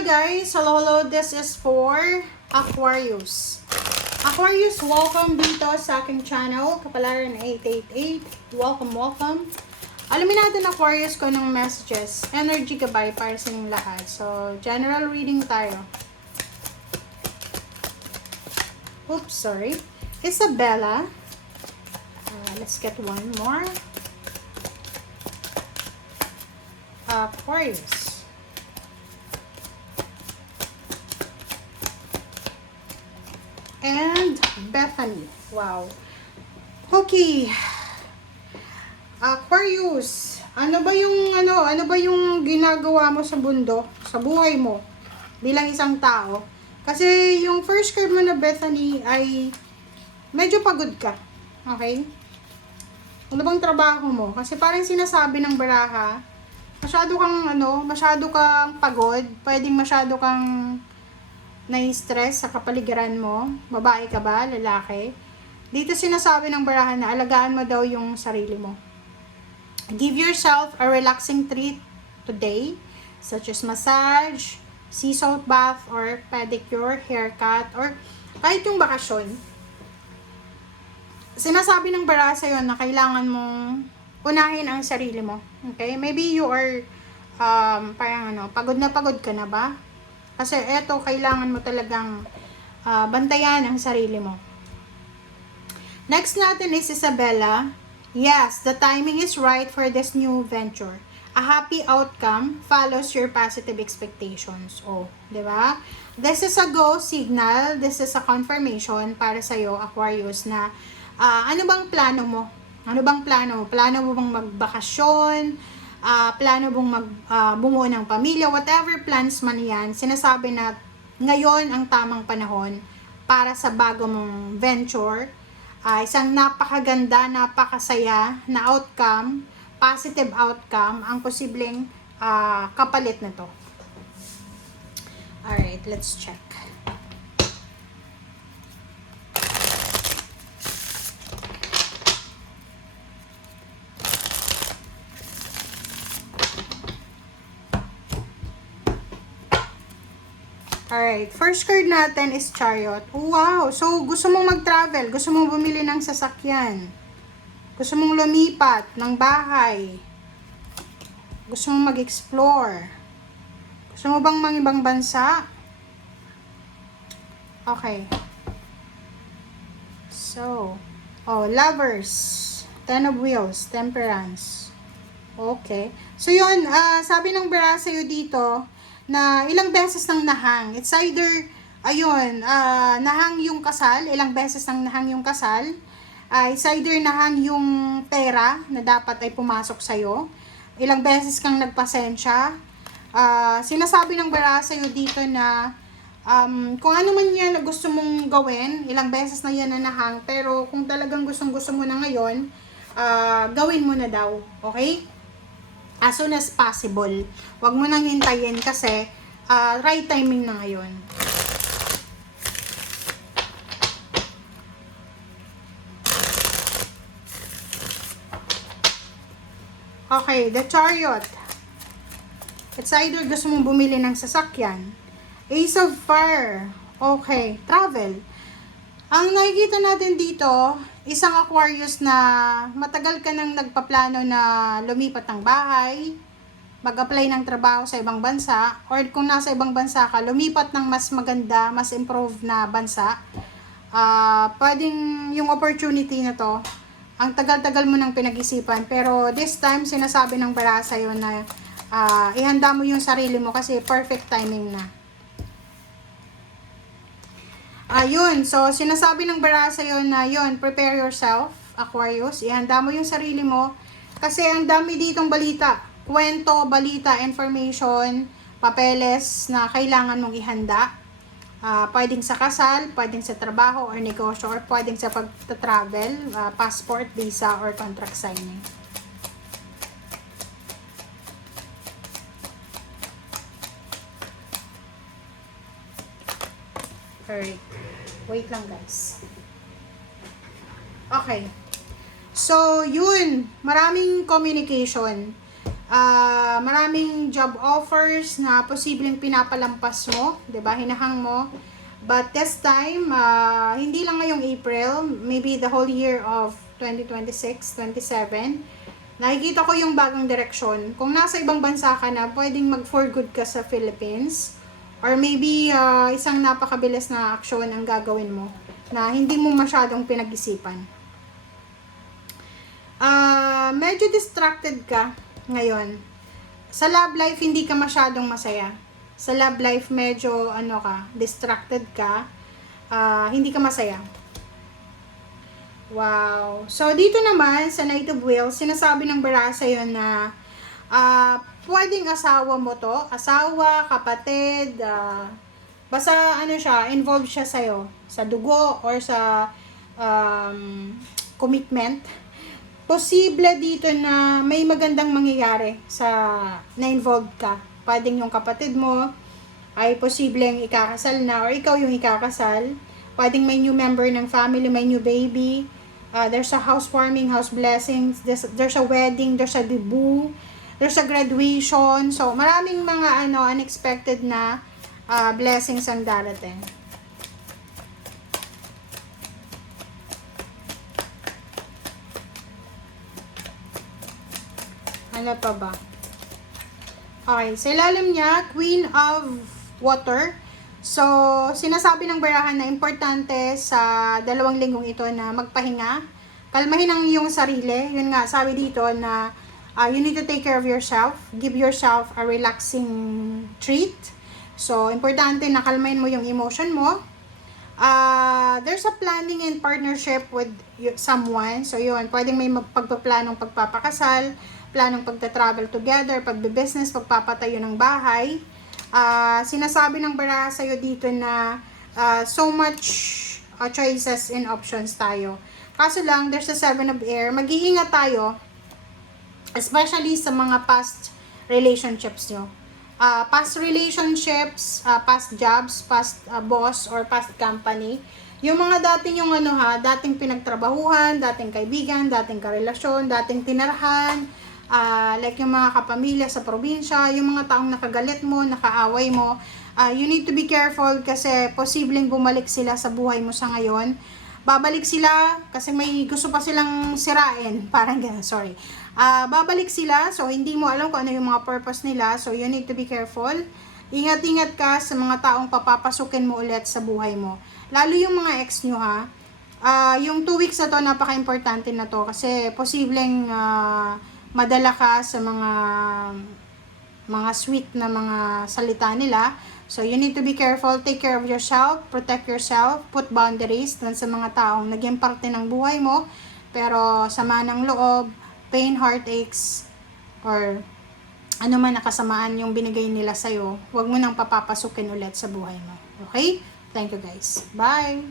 Hi guys! Hello. This is for Aquarius. Aquarius, welcome dito sa aking channel, Kapalaran 888. Welcome. Alamin natin Aquarius ko ng messages. Energy gabay para sa inyong lahat. So, general reading tayo. Oops, sorry. Isabella. Let's get one more. Aquarius. And Bethany. Wow. Okay. Aquarius, ano ba yung ginagawa mo sa mundo, sa buhay mo bilang isang tao? Kasi yung first card mo na Bethany ay medyo pagod ka. Okay? Ano bang trabaho mo? Kasi parang sinasabi ng baraha, masyado kang pagod, pwedeng masyado kang nai-stress sa kapaligiran mo. Babae ka ba? Lalaki? Dito sinasabi ng barahan na alagaan mo daw yung sarili mo. Give yourself a relaxing treat today, such as massage, sea salt bath, or pedicure, haircut, or kahit yung bakasyon. Sinasabi ng baraha sa'yo na kailangan mong unahin ang sarili mo. Okay? Maybe you are pagod ka na ba? Kasi eto, kailangan mo talagang bantayan ang sarili mo. Next natin is Isabella. Yes, the timing is right for this new venture. A happy outcome follows your positive expectations. Oh, di ba? This is a go signal. This is a confirmation para sa'yo, Aquarius, na ano bang plano mo? Ano bang plano mo? Plano mo bang magbakasyon? Plano bang bumuo ng pamilya, whatever plans man yan, sinasabi na ngayon ang tamang panahon para sa bago mong venture. Isang napakaganda, napakasaya na outcome, positive outcome, ang posibleng kapalit na to. Alright, let's check. Alright, first card natin is Chariot. Wow! So, gusto mong mag-travel, gusto mong bumili ng sasakyan, gusto mong lumipat ng bahay, gusto mong mag-explore, gusto mo bang mangibang bansa? Okay. So, lovers, Ten of Wheels, Temperance. Okay. So, yun, sabi ng baraha sa'yo dito, na ilang beses nang nahang. It's either, nahang yung kasal, ilang beses nang nahang yung kasal. It's either nahang yung pera na dapat ay pumasok sa'yo. Ilang beses kang nagpasensya. Sinasabi ng baraha sa'yo dito na kung ano man yan na gusto mong gawin, ilang beses na yan na nahang, pero kung talagang gusto mo na ngayon, gawin mo na daw. Okay? As soon as possible. Huwag mo nang hintayin kasi right timing na ngayon. Okay, the Chariot. It's either gusto mong bumili ng sasakyan. Ace of Fire. Okay, travel. Ang nakikita natin dito, isang Aquarius na matagal ka nang nagpaplano na lumipat ng bahay, mag-apply ng trabaho sa ibang bansa, or kung nasa ibang bansa ka, lumipat ng mas maganda, mas improved na bansa. Pwedeng yung opportunity na to, ang tagal-tagal mo nang pinag-isipan, pero this time, sinasabi ng baraha sa'yo na ihanda mo yung sarili mo kasi perfect timing na. Ayun, so sinasabi ng baraha sa'yo na yun, prepare yourself, Aquarius, ihanda mo yung sarili mo, kasi ang dami ditong balita, kwento, balita, information, papeles na kailangan mong ihanda. Pwedeng sa kasal, pwedeng sa trabaho or negosyo, or pwedeng sa pag-travel, passport, visa, or contract signing. Alright. Wait lang guys. Okay. So, yun. Maraming communication. Maraming job offers na posibleng pinapalampas mo, 'di ba? Hinahang mo. But this time, hindi lang ngayong April, maybe the whole year of 2026, 27, nakikita ko yung bagong direksyon. Kung nasa ibang bansa ka na, pwedeng mag for good ka sa Philippines. Or maybe isang napakabilis na aksyon ang gagawin mo na hindi mo masyadong pinag-isipan. Medyo distracted ka ngayon. Sa love life, hindi ka masyadong masaya. Sa love life, medyo distracted ka. Hindi ka masaya. Wow. So, dito naman, sa Knight of Wheels, sinasabi ng bara sa'yo na pwedeng asawa mo to. Asawa, kapatid, basta siya, involved siya sa'yo. Sa dugo or sa commitment. Posible dito na may magandang mangyayari sa na-involved ka. Pwedeng yung kapatid mo ay posibleng ikakasal na or ikaw yung ikakasal. Pwedeng may new member ng family, may new baby. There's a housewarming, house blessings. There's a wedding, there's a debut, there's a graduation. So, maraming mga unexpected na blessings ang darating. Ano pa ba? Okay, sa ilalim niya, Queen of Water. So, sinasabi ng barahan na importante sa 2 linggong ito na magpahinga. Kalmahin ang iyong sarili. Yun nga, sabi dito na you need to take care of yourself. Give yourself a relaxing treat. So, importante na kalmahin mo yung emotion mo. There's a planning and partnership with someone. So, yun, pwedeng may pagpaplanong pagpapakasal, planong pagta-travel together, pagbe-business, pagpapatayo ng bahay. Sinasabi ng baraha sa'yo dito na so much choices and options tayo. Kaso lang, there's a 7 of air. Mag-iingat tayo, especially sa mga past relationships nyo. Past relationships, past jobs, past boss, or past company. Yung mga dating dating pinagtrabahuhan, dating kaibigan, dating karelasyon, dating tinarhan, like yung mga kapamilya sa probinsya, yung mga taong nakagalit mo, nakaaway mo, you need to be careful kasi posibleng bumalik sila sa buhay mo sa ngayon. Babalik sila kasi may gusto pa silang sirain, parang ganun, sorry. Babalik sila, so hindi mo alam kung ano yung mga purpose nila, so you need to be careful. Ingat-ingat ka sa mga taong papapasukin mo ulit sa buhay mo. Lalo yung mga ex nyo yung 2 weeks na to, napaka-importante na to kasi posibleng madala ka sa mga sweet na mga salita nila. So, you need to be careful, take care of yourself, protect yourself, put boundaries dun sa mga taong naging parte ng buhay mo, pero sama ng loob, pain, heartaches, or ano man nakasamaan yung binigay nila sa'yo, huwag mo nang papapasukin ulit sa buhay mo. Okay? Thank you guys. Bye!